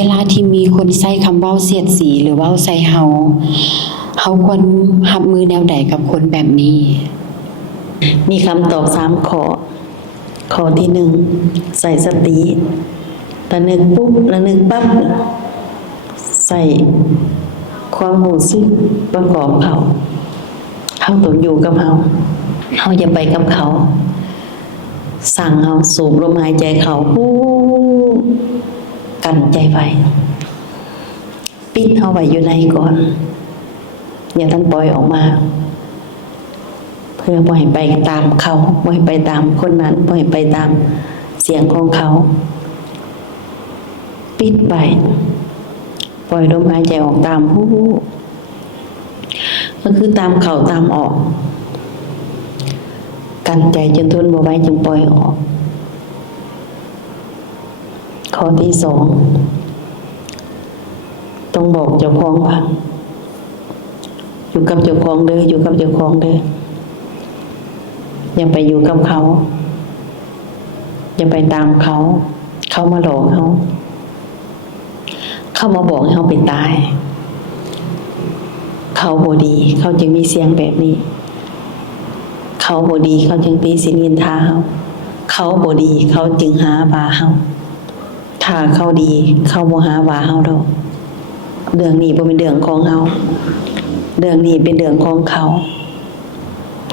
เวลาที่มีคนใช้คำเว้าเสียดสีหรือเว้าใส่เฮาควรรับมือแนวใดกับคนแบบนี้ มีคำตอบ3ข้อข้อที่1ใส่สติระนึกปุ๊บระนึกปั๊บใส่ความรู้สึกประกอบเขาต้องอยู่กับเขาอย่าไปกับเขาสั่งเขาสูบลมหายใจเขากันใจไว้ปิดเขาไว้อยู่ในก่อนอย่าท่านปล่อยออกมาเพื่อบ่ให้ไปตามเขาบ่ให้ไปตามคนนั้นบ่ให้ไปตามเสียงของเขาปิดไว้ปล่อยลมหายใจออกตามก็คือตามเข้าตามออกกันใจจนทนบ่ไหวจึงปล่อยออกข้อที่2ต้องบอกเจ้าของว่าอยู่กับเจ้าของเด้ออยู่กับเจ้าของเด้ออย่าไปอยู่กับเขาอย่าไปตามเขามาหลอกเขามาบอกให้เขาไปตายเขาบ่ดีเขาจึงมีเสียงแบบนี้เขาบ่ดีเขาจึงตีสินินทาเขาบ่ดีเขาจึงหาว่าเฮาถ้าเขาดีเขาบ่หาว่าเฮาดอกเรื่องนี้บ่เป็นเรื่องของเฮาเรื่องนี้เป็นเรื่องของเขา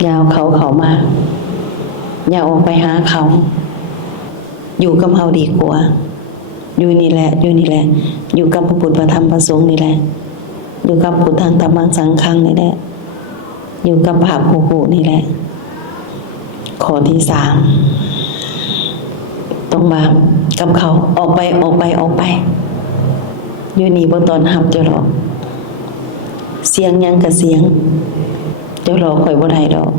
อย่าเอาเขามาอย่าออกไปหาเขาอยู่กับเฮาดีกว่าอยู่นี่แหละอยู่กับพระพุทธพระธรรมพระสงฆ์นี่แหละอยู่กับพุทธังธัมมังสังฆังนี่แหละอยู่กับพระผู้นี่แหละข้อที่3ต้องมากับเขาออกไปอยู่นี่บ่ตอนรับเจ้าหรอกเสียงหยังก็เสียงเจ้าหรอกข่อยบ่ได้ดอก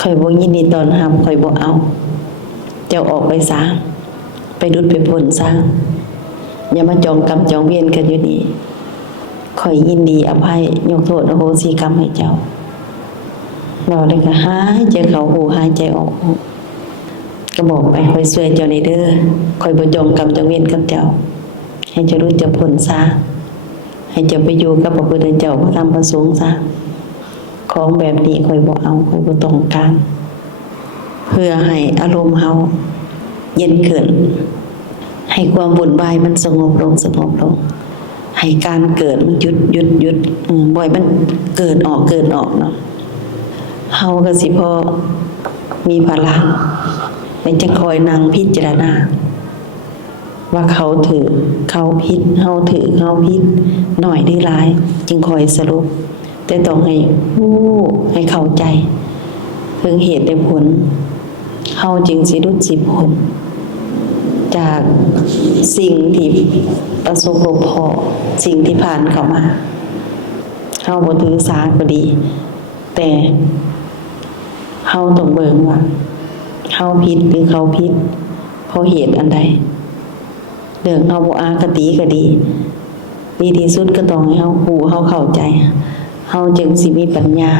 ข่อยบ่ยินดีตอนรับข่อยบ่เอาเจ้าออกไปซะไปดุดไปพ้นซะอย่ามาจองกรรมจองเวรกันอยู่นี่ข่อยยินดีอภัยยกโทษอโหสิกรรมให้เจ้าเราเลยก็หายใจเข้าหูหายใจออกหูก็บอกไปข่อยช่วยเจ้าในเด้อข่อยบ่จองกรรมจองเวรกับเจ้าให้เจ้ารู้จักพ้นซะให้เจ้าไปอยู่กับพระพุทธเจ้าพระธรรมพระสงฆ์ซะของแบบนี้ข่อยบ่เอาข่อยบ่ต้องการเพื่อให้อารมณ์เฮาเย็นขึ้นให้ความวุ่นวายมันสงบลงให้การเกิดมันหยุดบ่อยมันเกิดออกเนาะเฮาก็สิพอมีพลังมันจะคอยนั่งพิจารณาว่าเขาถือเขาผิดเฮาถือเขาผิดหน่อยหรือหลายจึงคอยสรุปแต่ต้องให้เข้าใจถึงเหตุและผลเฮาจึงสิรู้สิผลจากสิ่งที่ประสบพบสิ่งที่ผ่านเข้ามาเฮาบ่ถือสาก็ดีแต่เฮาต้องเบิ่งว่าเฮาผิดหรือเขาผิดเพราะเหตุอันใดเรื่องเฮาบ่อคติก็ดีที่สุดก็ต้องให้เฮารู้เฮาเข้าใจเฮาจึงสิมีปัญญา